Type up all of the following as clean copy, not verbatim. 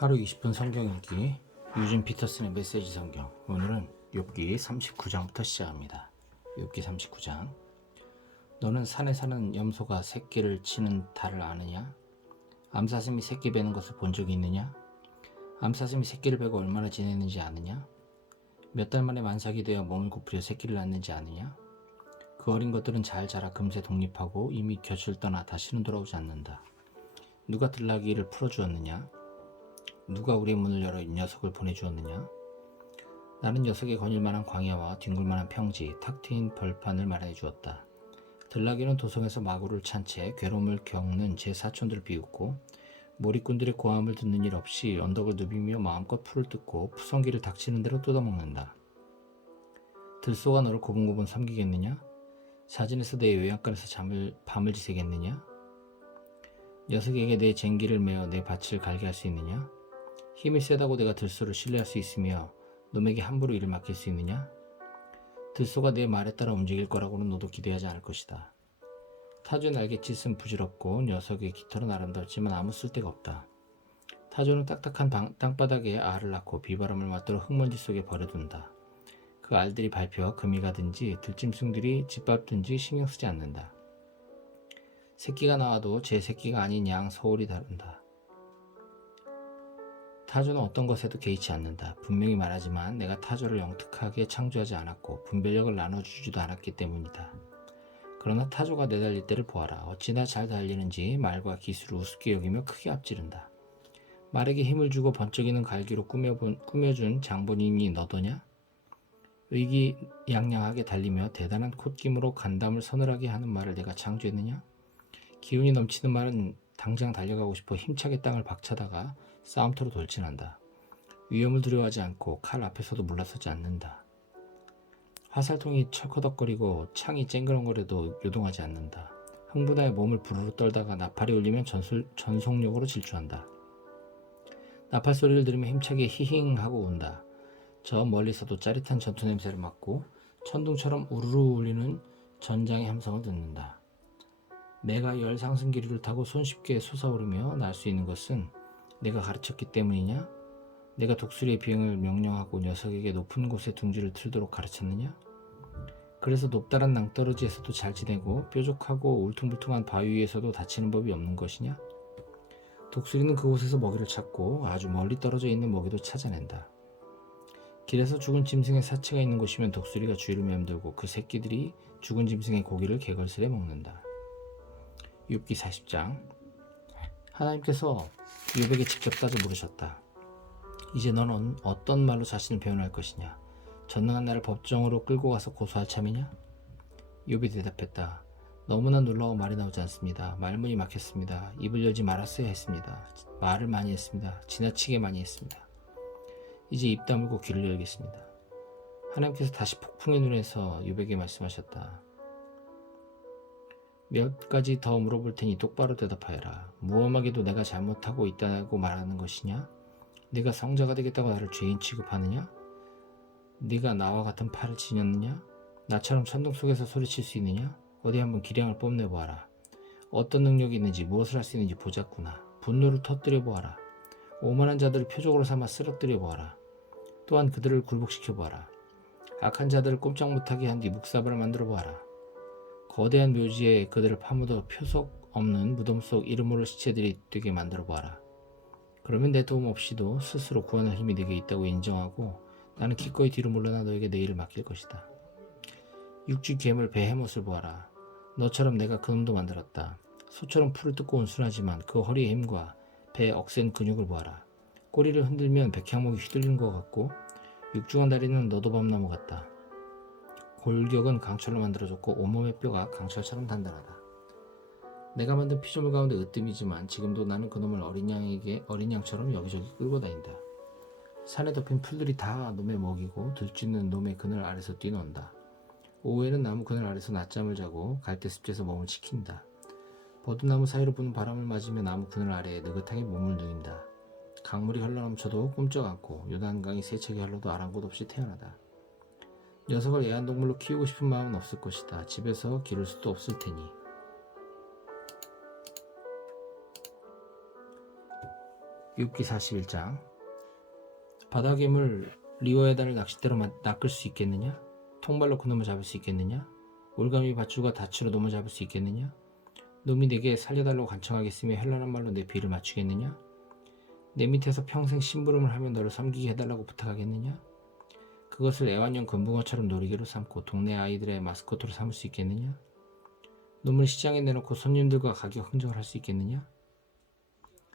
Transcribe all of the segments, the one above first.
하루 20분 성경 읽기 유진 피터슨의 메시지 성경. 오늘은 욥기 39장부터 시작합니다. 욥기 39장. 너는 산에 사는 염소가 새끼를 치는 달을 아느냐? 암사슴이 새끼 베는 것을 본 적이 있느냐? 암사슴이 새끼를 베고 얼마나 지냈는지 아느냐? 몇 달 만에 만삭이 되어 몸을 굽히려 새끼를 낳는지 아느냐? 그 어린 것들은 잘 자라 금세 독립하고 이미 곁을 떠나 다시는 돌아오지 않는다. 누가 들나귀를 풀어주었느냐? 누가 우리의 문을 열어 이 녀석을 보내주었느냐? 나는 녀석의 거닐만한 광야와 뒹굴만한 평지, 탁 트인 벌판을 마련해 주었다. 들나귀는 도성에서 마구를 찬 채 괴로움을 겪는 제 사촌들을 비웃고 몰입꾼들의 고함을 듣는 일 없이 언덕을 누비며 마음껏 풀을 뜯고 푸성기를 닥치는 대로 뜯어먹는다. 들소가 너를 고분고분 섬기겠느냐? 사진에서 내 외양간에서 밤을 지새겠느냐? 녀석에게 내 쟁기를 메어 내 밭을 갈게 할 수 있느냐? 힘이 세다고 내가 들소를 신뢰할 수 있으며 놈에게 함부로 일을 맡길 수 있느냐? 들소가 내 말에 따라 움직일 거라고는 너도 기대하지 않을 것이다. 타조의 날갯짓은 부질없고 녀석의 깃털은 아름답지만 아무 쓸데가 없다. 타조는 딱딱한 땅바닥에 알을 낳고 비바람을 맞도록 흙먼지 속에 버려둔다. 그 알들이 밟혀 금이 가든지 들짐승들이 짓밟든지 신경 쓰지 않는다. 새끼가 나와도 제 새끼가 아닌 양 서울이 다른다. 타조는 어떤 것에도 개의치 않는다. 분명히 말하지만 내가 타조를 영특하게 창조하지 않았고 분별력을 나눠주지도 않았기 때문이다. 그러나 타조가 내달릴 때를 보아라. 어찌나 잘 달리는지 말과 기술을 우습게 여기며 크게 앞지른다. 말에게 힘을 주고 번쩍이는 갈기로 꾸며준 장본인이 너더냐? 의기양양하게 달리며 대단한 콧김으로 간담을 서늘하게 하는 말을 내가 창조했느냐? 기운이 넘치는 말은 당장 달려가고 싶어 힘차게 땅을 박차다가 싸움터로 돌진한다. 위험을 두려워하지 않고 칼 앞에서도 물러서지 않는다. 화살통이 철커덕거리고 창이 쨍그렁거려도 요동하지 않는다. 흥분하여 몸을 부르르 떨다가 나팔이 울리면 전속력으로 질주한다. 나팔 소리를 들으면 힘차게 히힝 하고 운다. 저 멀리서도 짜릿한 전투 냄새를 맡고 천둥처럼 우르르 울리는 전장의 함성을 듣는다. 내가 열 상승기류를 타고 손쉽게 솟아오르며 날 수 있는 것은 내가 가르쳤기 때문이냐? 내가 독수리의 비행을 명령하고 녀석에게 높은 곳에 둥지를 틀도록 가르쳤느냐? 그래서 높다란 낭떠러지에서도 잘 지내고 뾰족하고 울퉁불퉁한 바위 위에서도 다치는 법이 없는 것이냐? 독수리는 그곳에서 먹이를 찾고 아주 멀리 떨어져 있는 먹이도 찾아낸다. 길에서 죽은 짐승의 사체가 있는 곳이면 독수리가 주위를 맴돌고 그 새끼들이 죽은 짐승의 고기를 개걸스레 먹는다. 욥기 40장. 하나님께서 욥에게 직접 따져 물으셨다. 이제 너는 어떤 말로 자신을 변호할 것이냐? 전능한 나를 법정으로 끌고 가서 고소할 참이냐? 욥이 대답했다. 너무나 놀라워 말이 나오지 않습니다. 말문이 막혔습니다. 입을 열지 말았어야 했습니다. 말을 많이 했습니다. 지나치게 많이 했습니다. 이제 입 다물고 귀를 열겠습니다. 하나님께서 다시 폭풍의 눈에서 욥에게 말씀하셨다. 몇 가지 더 물어볼 테니 똑바로 대답하여라. 무엄하게도 내가 잘못하고 있다고 말하는 것이냐? 네가 성자가 되겠다고 나를 죄인 취급하느냐? 네가 나와 같은 팔을 지녔느냐? 나처럼 천둥 속에서 소리칠 수 있느냐? 어디 한번 기량을 뽐내보아라. 어떤 능력이 있는지 무엇을 할 수 있는지 보자꾸나. 분노를 터뜨려 보아라. 오만한 자들을 표적으로 삼아 쓰러뜨려 보아라. 또한 그들을 굴복시켜 보아라. 악한 자들을 꼼짝 못하게 한 뒤 묵사발을 만들어 보아라. 거대한 묘지에 그들을 파묻어 표석 없는 무덤 속 이름 모를 시체들이 되게 만들어 보아라. 그러면 내 도움 없이도 스스로 구원할 힘이 네게 있다고 인정하고 나는 기꺼이 뒤로 물러나 너에게 내 일을 맡길 것이다. 육지 괴물 베헤못을 보아라. 너처럼 내가 그놈도 만들었다. 소처럼 풀을 뜯고 온순하지만 그 허리의 힘과 배의 억센 근육을 보아라. 꼬리를 흔들면 백향목이 휘둘리는 것 같고 육중한 다리는 너도밤나무 같다. 골격은 강철로 만들어졌고 온몸의 뼈가 강철처럼 단단하다. 내가 만든 피조물 가운데 으뜸이지만 지금도 나는 그놈을 어린 양처럼 여기저기 끌고 다닌다. 산에 덮인 풀들이 다 놈의 먹이고 들쥐는 놈의 그늘 아래서 뛰논다. 오후에는 나무 그늘 아래서 낮잠을 자고 갈대습지에서 몸을 지킨다. 버드나무 사이로 부는 바람을 맞으며 나무 그늘 아래에 느긋하게 몸을 누인다. 강물이 흘러넘쳐도 꿈쩍 않고 요단강이 세차게 흘러도 아랑곳 없이 태어나다. 녀석을 애완동물로 키우고 싶은 마음은 없을 것이다. 집에서 기를 수도 없을 테니. 욥기 41장. 바다괴물 리오야단을 낚싯대로 낚을 수 있겠느냐? 통발로 그놈을 잡을 수 있겠느냐? 올가미 밧줄과 닻으로 놈을 잡을 수 있겠느냐? 놈이 내게 살려달라고 간청하겠으며 현란한 말로 내 비를 맞추겠느냐? 내 밑에서 평생 심부름을 하며 너를 섬기게 해달라고 부탁하겠느냐? 그것을 애완용 금붕어처럼 놀이개로 삼고 동네 아이들의 마스코트로 삼을 수 있겠느냐? 놈을 시장에 내놓고 손님들과 가격 흥정을 할 수 있겠느냐?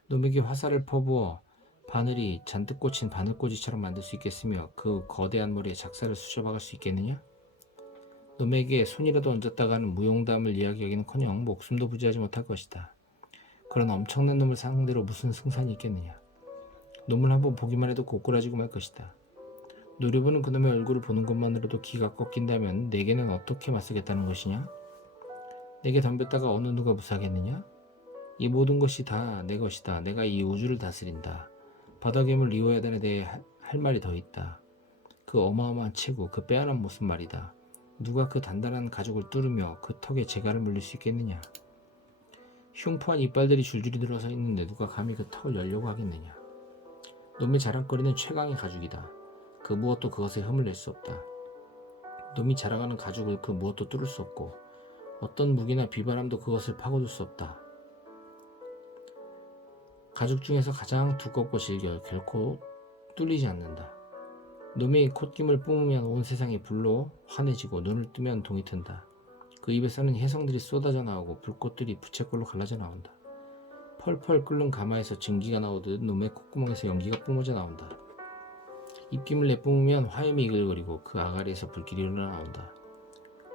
놈에게 화살을 퍼부어 바늘이 잔뜩 꽂힌 바늘꽂이처럼 만들 수 있겠으며 그 거대한 머리에 작사를 쑤셔박을 수 있겠느냐? 놈에게 손이라도 얹었다가 하는 무용담을 이야기하기는커녕 목숨도 부지하지 못할 것이다. 그런 엄청난 놈을 상대로 무슨 승산이 있겠느냐? 놈을 한번 보기만 해도 고꾸라지고 말 것이다. 노려보는 그놈의 얼굴을 보는 것만으로도 기가 꺾인다면 내게는 어떻게 맞서겠다는 것이냐? 내게 덤볐다가 어느 누가 무사하겠느냐? 이 모든 것이 다 내 것이다. 내가 이 우주를 다스린다. 바다괴물 리오야단에 대해 할 말이 더 있다. 그 어마어마한 체구, 그 빼어난 모습 말이다. 누가 그 단단한 가죽을 뚫으며 그 턱에 재갈을 물릴 수 있겠느냐? 흉포한 이빨들이 줄줄이 들어서 있는데 누가 감히 그 턱을 열려고 하겠느냐? 놈의 자랑거리는 최강의 가죽이다. 그 무엇도 그것에 흠을 낼 수 없다. 놈이 자랑하는 가죽을 그 무엇도 뚫을 수 없고 어떤 무기나 비바람도 그것을 파고들 수 없다. 가죽 중에서 가장 두껍고 질겨 결코 뚫리지 않는다. 놈이 콧김을 뿜으면 온 세상이 불로 환해지고 눈을 뜨면 동이 튼다. 그 입에서는 혜성들이 쏟아져 나오고 불꽃들이 부채꼴로 갈라져 나온다. 펄펄 끓는 가마에서 증기가 나오듯 놈의 콧구멍에서 연기가 뿜어져 나온다. 입김을 내뿜으면 화염이 이글거리고 그 아가리에서 불길이 흘러나온다.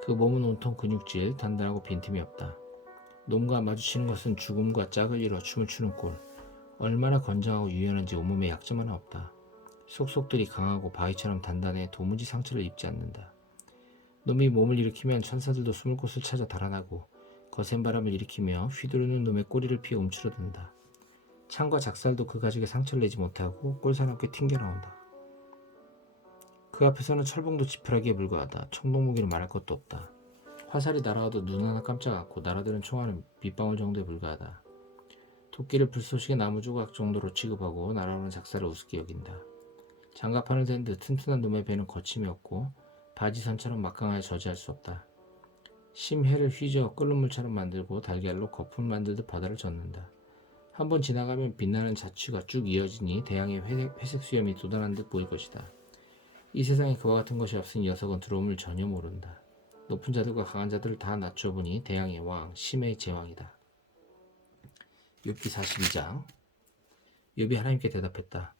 그 몸은 온통 근육질, 단단하고 빈틈이 없다. 놈과 마주치는 것은 죽음과 짝을 이뤄 춤을 추는 꼴. 얼마나 건장하고 유연한지 온몸에 약점 하나 없다. 속속들이 강하고 바위처럼 단단해 도무지 상처를 입지 않는다. 놈이 몸을 일으키면 천사들도 숨을 곳을 찾아 달아나고 거센 바람을 일으키며 휘두르는 놈의 꼬리를 피해 움츠러든다. 창과 작살도 그 가죽에 상처를 내지 못하고 꼴사납게 튕겨나온다. 그 앞에서는 철봉도 지푸라기에 불과하다. 청동무기는 말할 것도 없다. 화살이 날아와도 눈 하나 깜짝 않고 날아드는 총알은 빗방울 정도에 불과하다. 도끼를 불쏘시개 나무조각 정도로 취급하고 날아오는 작살을 우습게 여긴다. 장갑판을 댄 듯 튼튼한 놈의 배는 거침이 없고 바지선처럼 막강하여 저지할 수 없다. 심해를 휘저 끓는 물처럼 만들고 달걀로 거품을 만들듯 바다를 젓는다. 한번 지나가면 빛나는 자취가 쭉 이어지니 대양의 회색 수염이 돋아난 듯 보일 것이다. 이 세상에 그와 같은 것이 없으니 녀석은 두려움을 전혀 모른다. 높은 자들과 강한 자들을 다 낮춰보니 대양의 왕, 심해의 제왕이다. 욥기 42장. 욥이 하나님께 대답했다.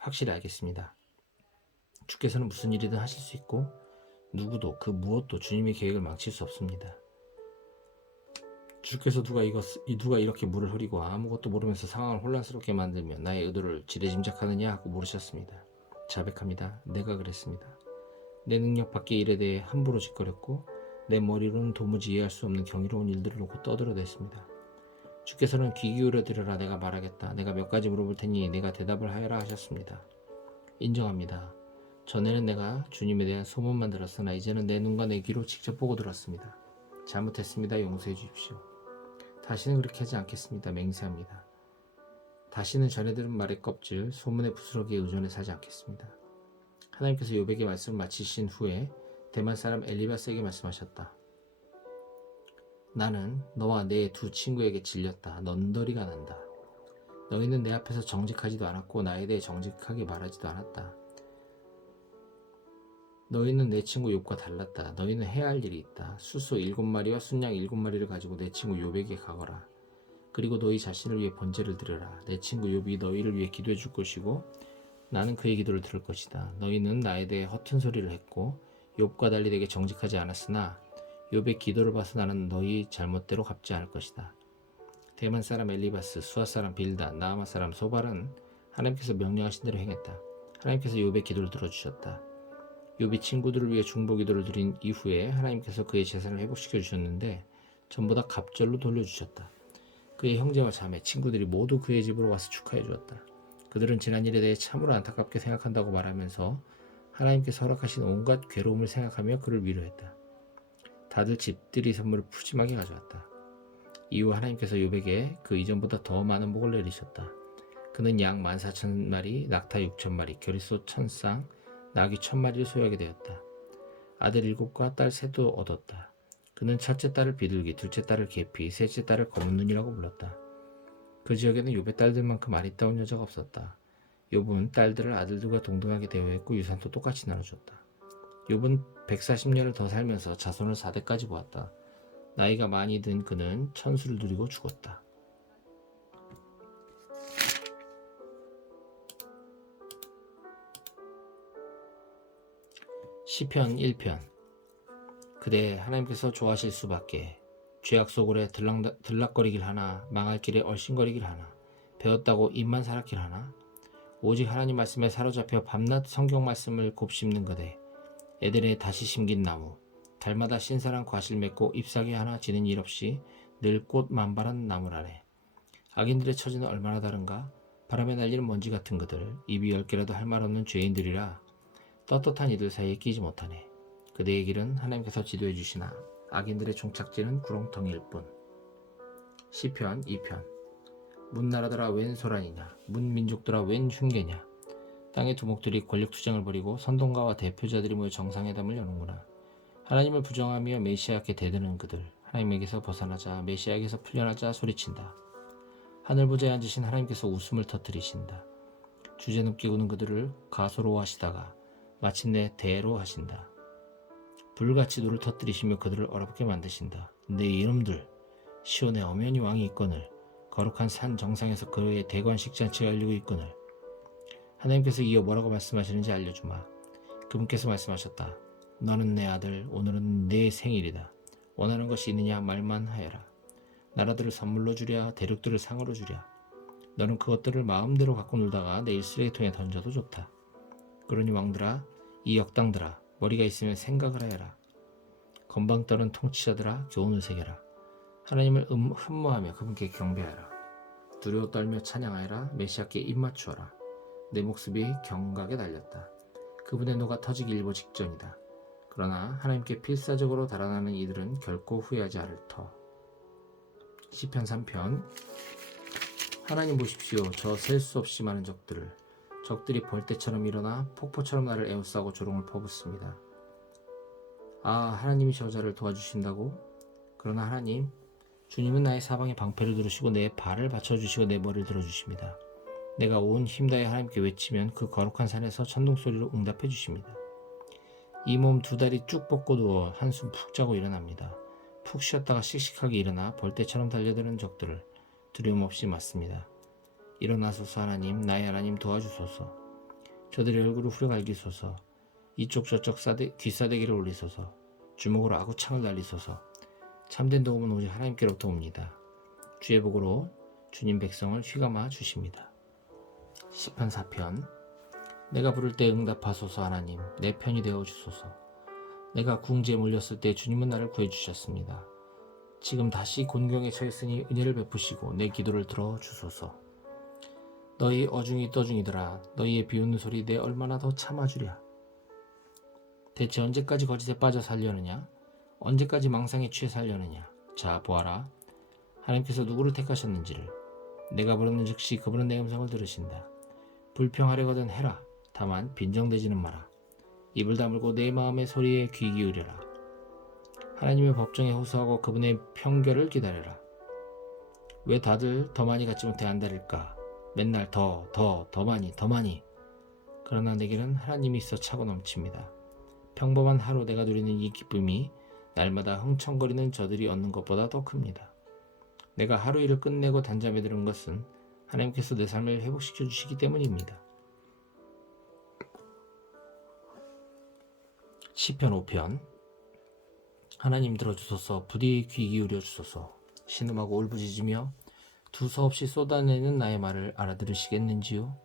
확실히 알겠습니다. 주께서는 무슨 일이든 하실 수 있고 누구도 그 무엇도 주님의 계획을 망칠 수 없습니다. 주께서 누가 이렇게 물을 흐리고 아무것도 모르면서 상황을 혼란스럽게 만들며 나의 의도를 지레짐작하느냐 하고 물으셨습니다. 자백합니다. 내가 그랬습니다. 내 능력 밖의 일에 대해 함부로 짓거렸고 내 머리로는 도무지 이해할 수 없는 경이로운 일들을 놓고 떠들어댔습니다. 주께서는 귀 기울여 들으라. 내가 말하겠다. 내가 몇 가지 물어볼 테니 내가 대답을 하여라 하셨습니다. 인정합니다. 전에는 내가 주님에 대한 소문만 들었으나 이제는 내 눈과 내 귀로 직접 보고 들었습니다. 잘못했습니다. 용서해 주십시오. 다시는 그렇게 하지 않겠습니다. 맹세합니다. 다시는 전해 들은 말의 껍질, 소문의 부스러기에 의존해 사지 않겠습니다. 하나님께서 욥에게 말씀을 마치신 후에 대만 사람 엘리바스에게 말씀하셨다. 나는 너와 내 두 친구에게 질렸다. 넌더리가 난다. 너희는 내 앞에서 정직하지도 않았고 나에 대해 정직하게 말하지도 않았다. 너희는 내 친구 욥과 달랐다. 너희는 해야 할 일이 있다. 숫소 7마리와 순양 7마리를 가지고 내 친구 욥에게 가거라. 그리고 너희 자신을 위해 번제를 드려라. 내 친구 욥이 너희를 위해 기도해 줄 것이고 나는 그의 기도를 들을 것이다. 너희는 나에 대해 허튼 소리를 했고 욥과 달리 내게 정직하지 않았으나 욥의 기도를 봐서 나는 너희 잘못대로 갚지 않을 것이다. 대만 사람 엘리바스, 수아 사람 빌다, 나아마 사람 소발은 하나님께서 명령하신 대로 행했다. 하나님께서 욥의 기도를 들어주셨다. 욥이 친구들을 위해 중보기도를 드린 이후에 하나님께서 그의 재산을 회복시켜 주셨는데 전부 다 갑절로 돌려주셨다. 그의 형제와 자매, 친구들이 모두 그의 집으로 와서 축하해 주었다. 그들은 지난 일에 대해 참으로 안타깝게 생각한다고 말하면서 하나님께서 허락하신 온갖 괴로움을 생각하며 그를 위로했다. 다들 집들이 선물을 푸짐하게 가져왔다. 이후 하나님께서 욥에게 그 이전보다 더 많은 복을 내리셨다. 그는 양 14,000마리, 낙타 6,000마리, 겨리소 1,000쌍, 나귀 1,000마리를 소유하게 되었다. 아들 7과 딸 3도 얻었다. 그는 첫째 딸을 비둘기, 둘째 딸을 계피, 셋째 딸을 검은 눈이라고 불렀다. 그 지역에는 욥의 딸들만큼 아리따운 여자가 없었다. 욥은 딸들을 아들들과 동등하게 대우했고 유산도 똑같이 나눠줬다. 욥은 140년을 더 살면서 자손을 4대까지 보았다. 나이가 많이 든 그는 천수를 누리고 죽었다. 시편 1편. 그대 하나님께서 좋아하실 수밖에. 죄악 속으로 들락거리길 하나, 망할 길에 얼씬거리길 하나, 배웠다고 입만 사납길 하나. 오직 하나님 말씀에 사로잡혀 밤낮 성경 말씀을 곱씹는 그대. 에덴에 다시 심긴 나무, 달마다 신선한 과실 맺고 잎사귀 하나 지는 일 없이 늘 꽃 만발한 나무라네. 악인들의 처지는 얼마나 다른가. 바람에 날리는 먼지 같은 그들, 입이 10개라도 할 말 없는 죄인들이라 떳떳한 이들 사이에 끼지 못하네. 그대의 길은 하나님께서 지도해 주시나 악인들의 종착지는 구렁텅이일 뿐. 시편 2편. 문나라들아 웬 소란이냐, 문민족들아 웬 흉계냐. 땅의 두목들이 권력투쟁을 벌이고 선동가와 대표자들이 모여 정상회담을 여는구나. 하나님을 부정하며 메시아께 대드는 그들, 하나님에게서 벗어나자, 메시아에게서 풀려나자 소리친다. 하늘 보좌에 앉으신 하나님께서 웃음을 터뜨리신다. 주제넘게 구는 그들을 가소로워하시다가 마침내 대로 하신다. 불같이 눈을 터뜨리시며 그들을 얼어붙게 만드신다. 내 이놈들, 시온에 엄연히 왕이 있거늘, 거룩한 산 정상에서 그의 대관 식잔치가 열리고 있거늘. 하나님께서 이어 뭐라고 말씀하시는지 알려주마. 그분께서 말씀하셨다. 너는 내 아들, 오늘은 내 생일이다. 원하는 것이 있느냐 말만 하여라. 나라들을 선물로 주랴, 대륙들을 상으로 주랴. 너는 그것들을 마음대로 갖고 놀다가 내일 쓰레기통에 던져도 좋다. 그러니 왕들아, 이 역당들아, 머리가 있으면 생각을 하여라. 건방 떠는 통치자들아, 교훈을 새겨라. 하나님을 흠모하며 그분께 경배하라. 두려워 떨며 찬양하여라. 메시아께 입맞추어라. 내 목숨이 경각에 달렸다. 그분의 노가 터지기 일보 직전이다. 그러나 하나님께 필사적으로 달아나는 이들은 결코 후회하지 않을 터. 시편 3편. 하나님 보십시오. 저 셀 수 없이 많은 적들이 벌떼처럼 일어나 폭포처럼 나를 에워싸고 조롱을 퍼붓습니다. 아, 하나님이 저자를 도와주신다고? 그러나 하나님, 주님은 나의 사방에 방패를 두르시고 내 발을 받쳐주시고 내 머리를 들어주십니다. 내가 온 힘 다해 하나님께 외치면 그 거룩한 산에서 천둥소리로 응답해 주십니다. 이 몸 2다리 쭉 뻗고 누워 한숨 푹 자고 일어납니다. 푹 쉬었다가 씩씩하게 일어나 벌떼처럼 달려드는 적들을 두려움 없이 맞습니다. 일어나소서 하나님, 나의 하나님 도와주소서. 저들의 얼굴을 후려갈기소서. 이쪽 저쪽 뒷사대기를 올리소서. 주먹으로 아구창을 날리소서. 참된 도움은 오직 하나님께로부터 옵니다. 주의 복으로 주님 백성을 휘감아 주십니다. 시편 4편. 내가 부를 때 응답하소서 하나님, 내 편이 되어 주소서. 내가 궁지에 몰렸을 때 주님은 나를 구해주셨습니다. 지금 다시 곤경에 처했으니 은혜를 베푸시고 내 기도를 들어주소서. 너희 어중이 떠중이들아, 너희의 비웃는 소리 내 얼마나 더 참아주랴. 대체 언제까지 거짓에 빠져 살려느냐? 언제까지 망상에 취해 살려느냐? 자, 보아라. 하나님께서 누구를 택하셨는지를. 내가 부르는 즉시 그분은 내 음성을 들으신다. 불평하려거든 해라. 다만 빈정대지는 마라. 입을 다물고 내 마음의 소리에 귀 기울여라. 하나님의 법정에 호소하고 그분의 평결을 기다려라. 왜 다들 더 많이 갖지 못해 안달일까? 맨날 더 많이. 그러나 내게는 하나님이 있어 차고 넘칩니다. 평범한 하루 내가 누리는 이 기쁨이 날마다 흥청거리는 저들이 얻는 것보다 더 큽니다. 내가 하루 일을 끝내고 단잠에 드는 것은 하나님께서 내 삶을 회복시켜 주시기 때문입니다. 시편 5편. 하나님 들어주소서. 부디 귀 기울여 주소서. 신음하고 울부짖으며 두서없이 쏟아내는 나의 말을 알아들으시겠는지요?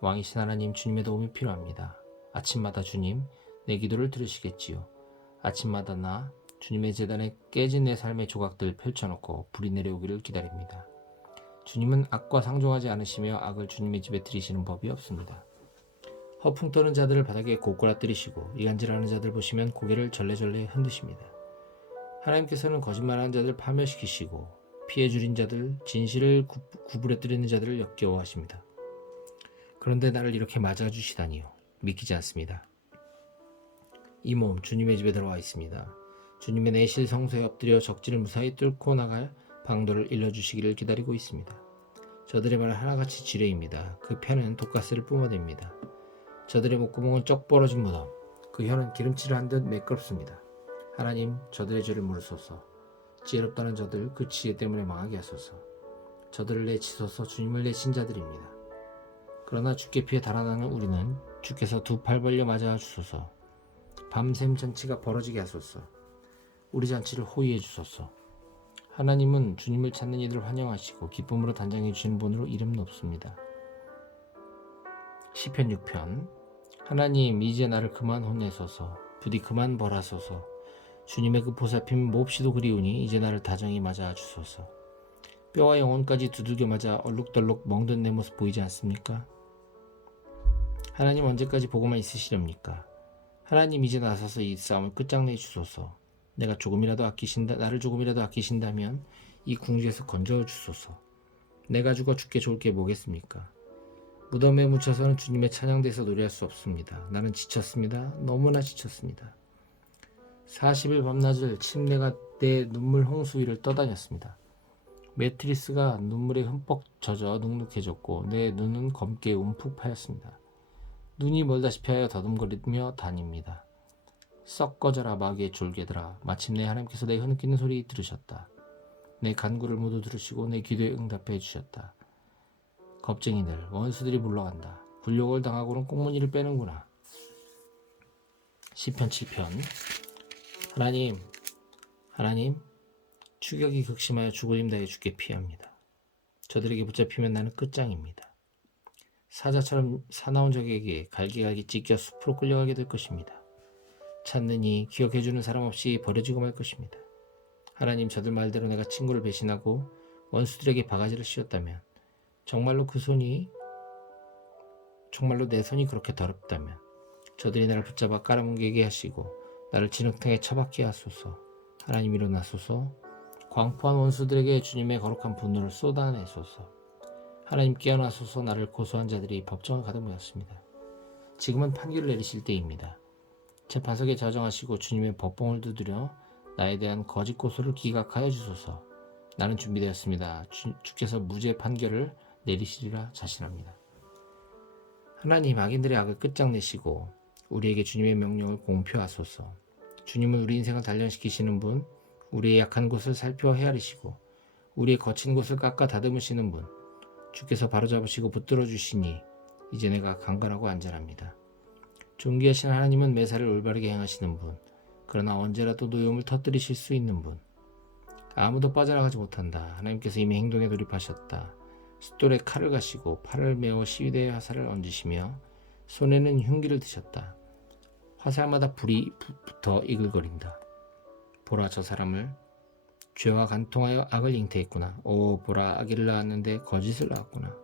왕이신 하나님, 주님의 도움이 필요합니다. 아침마다 주님, 내 기도를 들으시겠지요. 아침마다 나 주님의 제단에 깨진 내 삶의 조각들 펼쳐놓고 불이 내려오기를 기다립니다. 주님은 악과 상종하지 않으시며 악을 주님의 집에 들이시는 법이 없습니다. 허풍 떠는 자들을 바닥에 고꾸라뜨리시고 이간질하는 자들 보시면 고개를 절레절레 흔드십니다. 하나님께서는 거짓말하는 자들 파멸시키시고 피해 줄인 자들, 진실을 구부려뜨리는 자들을 역겨워하십니다. 그런데 나를 이렇게 맞아주시다니요. 믿기지 않습니다. 이 몸 주님의 집에 들어와 있습니다. 주님의 내실 성소에 엎드려 적진을 무사히 뚫고 나갈 방도를 일러주시기를 기다리고 있습니다. 저들의 말은 하나같이 지뢰입니다. 그 편은 독가스를 뿜어댑니다. 저들의 목구멍은 쩍 벌어진 무덤, 그 혀는 기름칠을 한 듯 매끄럽습니다. 하나님, 저들의 죄를 물으소서. 지혜롭다는 저들 그 지혜 때문에 망하게 하소서. 저들을 내치소서. 주님을 내친 자들입니다. 그러나 주께 피해 달아나는 우리는 주께서 두 팔 벌려 맞아 주소서. 밤샘 잔치가 벌어지게 하소서. 우리 잔치를 호위해 주소서. 하나님은 주님을 찾는 이들을 환영하시고 기쁨으로 단장해 주시는 분으로 이름 높습니다. 시편 6편. 하나님, 이제 나를 그만 혼내소서. 부디 그만 벌하소서. 주님의 그 보살핌 몹시도 그리우니 이제 나를 다정히 맞아 주소서. 뼈와 영혼까지 두들겨 맞아 얼룩덜룩 멍든 내 모습 보이지 않습니까? 하나님, 언제까지 보고만 있으시렵니까? 하나님, 이제 나서서 이 싸움을 끝장내 주소서. 나를 조금이라도 아끼신다면 이 궁지에서 건져 주소서. 내가 죽어 죽게 좋을 게 뭐겠습니까? 무덤에 묻혀서는 주님의 찬양대에서 노래할 수 없습니다. 나는 지쳤습니다. 너무나 지쳤습니다. 40일 밤낮을 침대가 내 눈물 홍수 위를 떠다녔습니다. 매트리스가 눈물에 흠뻑 젖어 눅눅해졌고 내 눈은 검게 움푹 파였습니다. 눈이 멀다시피 하여 더듬거리며 다닙니다. 썩 꺼져라 마귀의 졸개들아. 마침내 하나님께서 내 흐느끼는 소리 들으셨다. 내 간구를 모두 들으시고 내 기도에 응답해 주셨다. 겁쟁이들, 원수들이 물러간다. 굴욕을 당하고는 꽁무니를 빼는구나. 시편 7편. 하나님, 추격이 극심하여 죽을 힘 다해 주께 피합니다. 저들에게 붙잡히면 나는 끝장입니다. 사자처럼 사나운 적에게 갈기갈기 찢겨 숲으로 끌려가게 될 것입니다. 찾느니 기억해주는 사람 없이 버려지고 말 것입니다. 하나님, 저들 말대로 내가 친구를 배신하고 원수들에게 바가지를 씌웠다면, 정말로 내 손이 그렇게 더럽다면 저들이 나를 붙잡아 깔아뭉개게 하시고 나를 진흙탕에 처박게 하소서. 하나님, 일어나소서. 광포한 원수들에게 주님의 거룩한 분노를 쏟아내소서. 하나님, 깨어나소서. 나를 고소한 자들이 법정을 가득 모였습니다. 지금은 판결을 내리실 때입니다. 재판석에 자정하시고 주님의 법봉을 두드려 나에 대한 거짓 고소를 기각하여 주소서. 나는 준비되었습니다. 주께서 무죄 판결을 내리시리라 자신합니다. 하나님, 악인들의 악을 끝장내시고 우리에게 주님의 명령을 공표하소서. 주님은 우리 인생을 단련시키시는 분, 우리의 약한 곳을 살펴 헤아리시고 우리의 거친 곳을 깎아 다듬으시는 분, 주께서 바로잡으시고 붙들어 주시니 이제 내가 강건하고 안전합니다. 존귀하신 하나님은 매사를 올바르게 행하시는 분, 그러나 언제라도 노여움을 터뜨리실 수 있는 분, 아무도 빠져나가지 못한다. 하나님께서 이미 행동에 돌입하셨다. 숫돌에 칼을 가시고 팔을 메어 시위대의 화살을 얹으시며 손에는 흉기를 드셨다. 화살마다 불이 붙어 이글거린다. 보라, 저 사람을 죄와 간통하여 악을 잉태했구나. 오, 보라, 아기를 낳았는데 거짓을 낳았구나.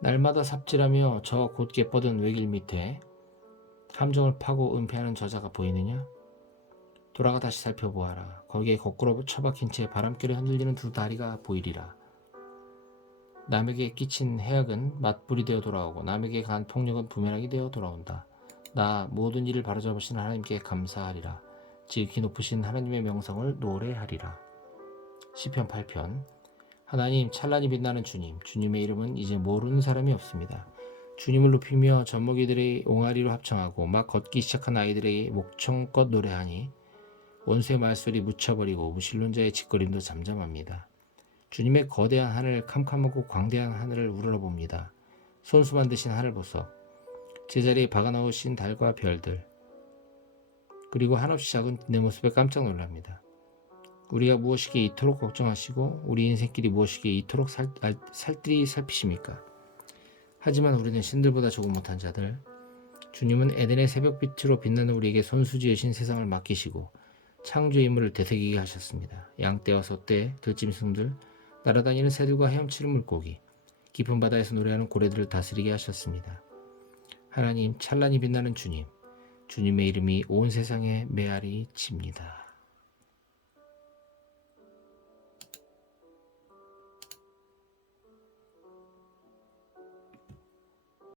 날마다 삽질하며 저 곧게 뻗은 외길 밑에 함정을 파고 은폐하는 저자가 보이느냐? 돌아가 다시 살펴보아라. 거기에 거꾸로 처박힌 채 바람결에 흔들리는 두 다리가 보이리라. 남에게 끼친 해악은 맞불이 되어 돌아오고 남에게 가한 폭력은 부메랑이 되어 돌아온다. 나 모든 일을 바로잡으신 하나님께 감사하리라. 지극히 높으신 하나님의 명성을 노래하리라. 시편 8편. 하나님, 찬란히 빛나는 주님, 주님의 이름은 이제 모르는 사람이 없습니다. 주님을 높이며 젖먹이들의 옹알이로 합청하고 막 걷기 시작한 아이들에게 목청껏 노래하니 원수의 말소리 묻혀버리고 무신론자의 짓거림도 잠잠합니다. 주님의 거대한 하늘, 캄캄하고 광대한 하늘을 우러러봅니다. 손수 만드신 하늘보석, 제자리에 박아넣으신 달과 별들, 그리고 한없이 작은 내 모습에 깜짝 놀랍니다. 우리가 무엇이기에 이토록 걱정하시고 우리 인생길이 무엇이기에 이토록 살뜰히 살피십니까? 하지만 우리는 신들보다 조금 못한 자들, 주님은 에덴의 새벽빛으로 빛나는 우리에게 손수지으신 세상을 맡기시고 창조의 인물을 되새기게 하셨습니다. 양떼와 소떼, 들짐승들, 날아다니는 새들과 헤엄치는 물고기, 깊은 바다에서 노래하는 고래들을 다스리게 하셨습니다. 하나님, 찬란히 빛나는 주님, 주님의 이름이 온 세상에 메아리 칩니다.